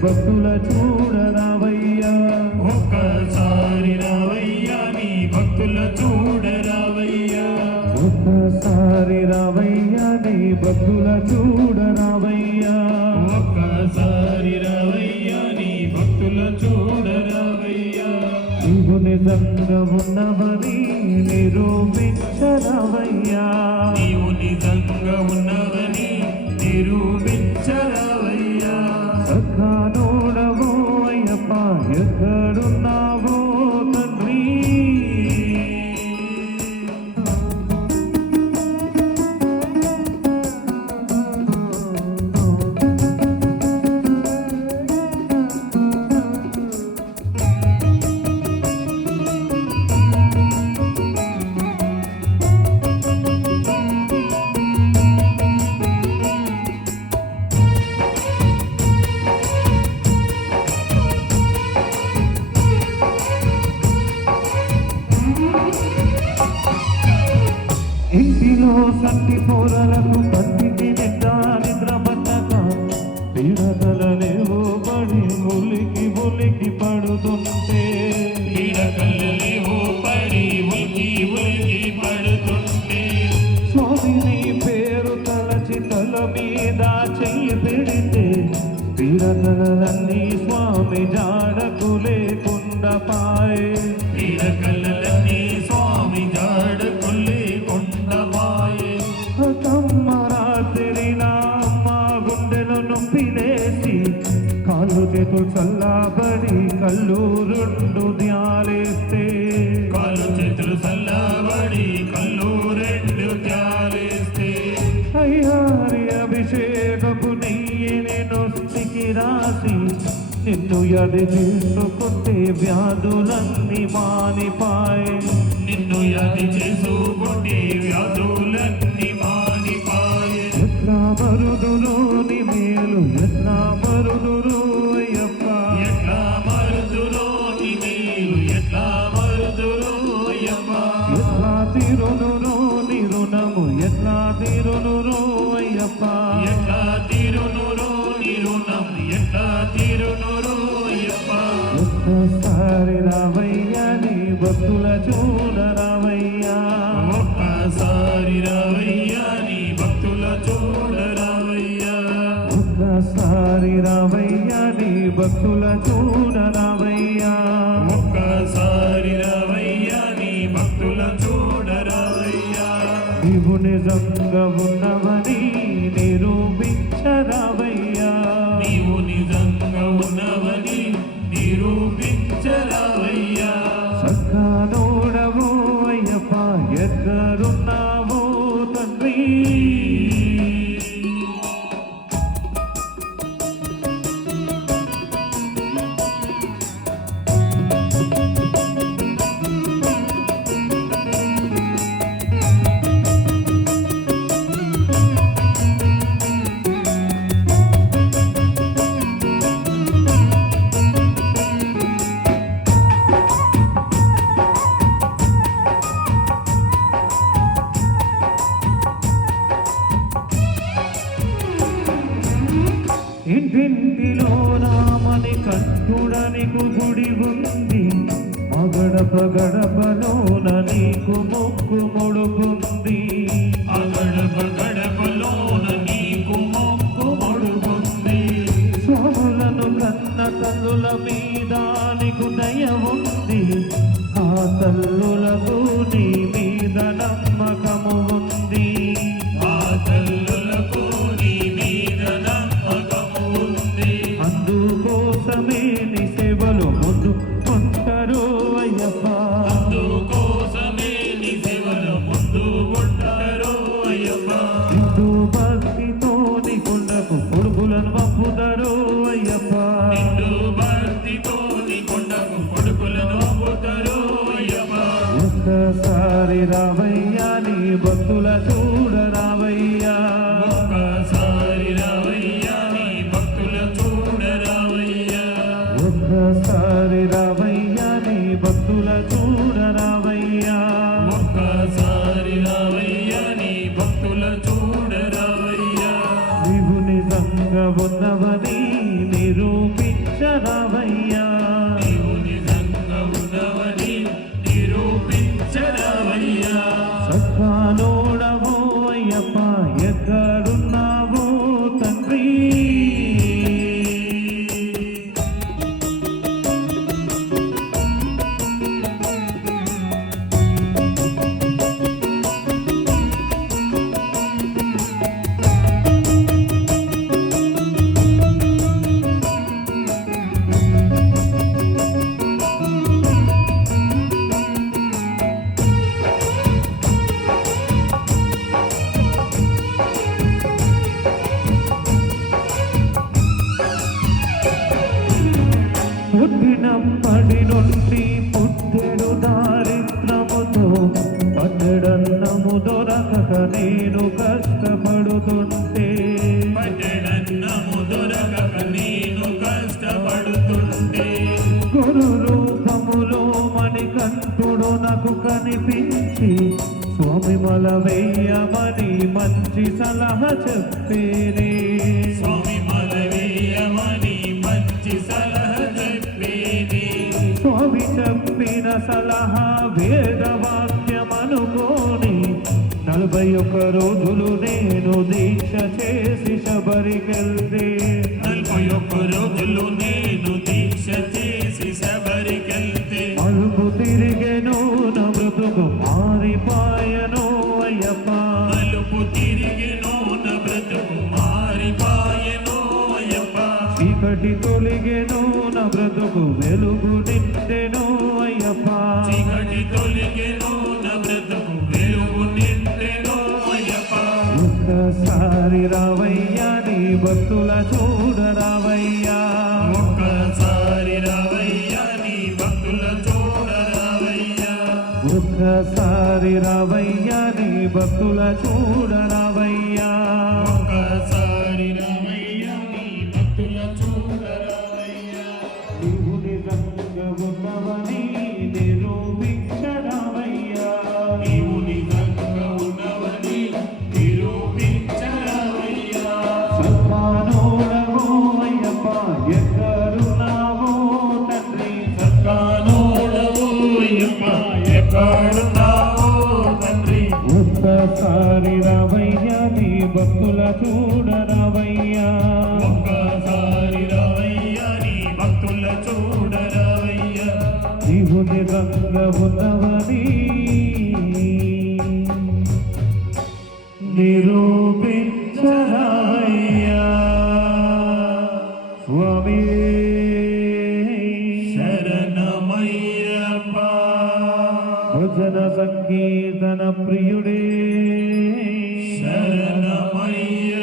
భక్తుల చూడరావయ్యా ఒక్కసారి రావయ్యా నీ భక్తుల చూడరావయ్యా ఒక్కసారి రావయ్యా నీ భక్తుల చూడరావయ్యా ఒక్కసారి రావయ్యా నీ భక్తుల చూడరావయ్యా నీవు నిజంగా ఉన్నవని నిరూపించరావయ్యా నీవు నిజంగా ఉన్నవని నిరూపించరావయ్యా సఖానోడవో అయ్యప్ప ఎక్కడున్నావో తండ్రి ఇంటిలో సంటి పోరలకు పత్తికి నిండా నిద్ర పట్టక పీడకలలేవో పడి ఉలికి పడుతుంటే పీడకలలేవో పడి ఉలికి పడుతుంటే స్వామిని పేరు తలచి తల మీద చెయ్యి పెడితే పీడకలన్నీ స్వామి జాడకు లేకుండా పాయే పీడకలన్నీ స్వామి జాడకు లేకుండా పాయే అమ్మ రాత్రి నా అమ్మ గుండెలో నొప్పిలేసి కాళ్ళు చేతులు చల్లబడి కళ్ళు రెండు ధ్యాలేస్తే కాళ్ళు చేతులు చల్లబడి కళ్ళు రెండు ధ్యాలేస్తే అయ్యారి అభిషేకపు నెయ్యిని నొస్తికి రాసి నిన్ను యది చేసుకుంటే వ్యాధులన్నీ మానిపాయే నిన్ను యాది చేసుకుంటే వ్యాధులన్నీ మానిపాయే ఎట్లా మరుదులోని మేలు ఎట్లా మరుదురు అయ్యప్ప ఎట్లా మరుదులో నీ మేలు ఎట్లా మరుదులో అయ్యప్ప ఎట్లా తీరును నీ రుణము ఎట్లా తీరును అయ్యప్ప ఎట్లా తీరును నీ రుణం ఎట్లా తీరును అయ్యప్ప ఒక్కసారి రావయ్యా నీ భక్తుల చూడరావయ్యా ఒక్కసారి రావయ్యా నీ భక్తుల చూడరావయ్యా ఒక్కసారి రావయ్యా నీ భక్తుల చూడరావయ్యా ఒక్కసారి రావయ్యా నీ భక్తుల చూడరావయ్యా నీవు నిజంగా ఉన్నవని నిరూపించరావయ్యా నీవు నిజంగా ఉన్నవని నిరూపించరావయ్యా సఖానోడవో అయ్యప్ప ఎక్కడున్నావో తండ్రి ఇంటింటిలో రామని కంఠుడనికు గుడి ఉంది గడప గడపలోన నీకు మొక్కు ముడుకుంది ఆ గడప గడపలోన నీకు మొక్కు ముడుకుంది స్వాములను కన్న తల్లుల మీద నీకు దయ ఉంది ఆ తల్లులకు నీ మీద నమ్మకము ఉంది ఆ తల్లులకు నీ మీద నమ్మకము ఉంది అందుకోసమే నీ సేవలు ముందు ఉంటారు అయ్యప్ప అందుకోసమే నీ సేవలు ముందు ఉంటారు అయ్యప్ప హిందూ భక్తితో నీ కొండకు కొడుకులను పంపుతారు అయ్యప్ప నిండు భక్తితో నీ కొండకు కొడుకులను పంపుతారు అయ్యప్ప ఒక్కసారి రావయ్యా నీ భక్తుల చూడరావయ్యా ఒక్కసారి రావయ్యా నీ భక్తుల చూడరావయ్యా ఒక్కసారి రావయ్యా నీ భక్తుల చూడరావయ్యా ఒక్కసారి రావయ్యా నీ భక్తుల చూడరావయ్యా నీవు నిజంగా ఉన్నవని నిరూపించరావయ్యా దర్శించి స్వామి మల వేయమని మంచి సలహా చెప్పేనే స్వామి మలవేయమని మంచి సలహా చెప్పేది స్వామి చెప్పిన సలహా వేదవాక్యమనుకోని 41 రోజులు నేను దీక్ష చేసి శబరికెళ్తే 41 రోజులు నేను దీక్ష చేసి శబరికెళ్తే అలుపు తిరిగెను నా బ్రతుకు మారిపాయను అయ్యప్ప మలుపు తిరిగెను నా బ్రతుకు మారిపాయెను అయ్యప్ప చీకటి తొలిగెను నా బ్రతుకు వెలుగు నిండెను అయ్యప్ప చీకటి తొలిగెను నా బ్రతుకు వెలుగు నిండెను అయ్యప్ప ఒక్కసారి రావయ్యా నీ భక్తుల చూడరావయ్యా ఒక్కసారి రావయ్యా నీ భక్తుల చూడరావయ్యా ఒక్కసారి రావయ్యా నీ భక్తుల చూడరావయ్యా ఒక్కసారి రావయ్యా నీ భక్తుల చూడరావయ్యా నీవు నిజంగా ఉన్నవని నిరూపించరావయ్యా నీవు నిజంగా ఉన్నవని నిరూపించరావయ్యా సత్మానోడవో అయ్యప్ప ఎక్కడున్నావో తండ్రి సత్కానోడవు అయ్యప్ప ఎక్కడున్నావో తండ్రి ఒక్కసారి రావయ్యా నీ భక్తుల చూడరావయ్యా ఒక్కసారి రావయ్యా నీ భక్తుల చూడరావయ్యా నీవు నిజంగా ఉన్నవని నిరూపించరావయ్యా స్వామి శరణమయ్యప్ప భజన సంకీర్తన ప్రియుడే శరణమయ్యప్ప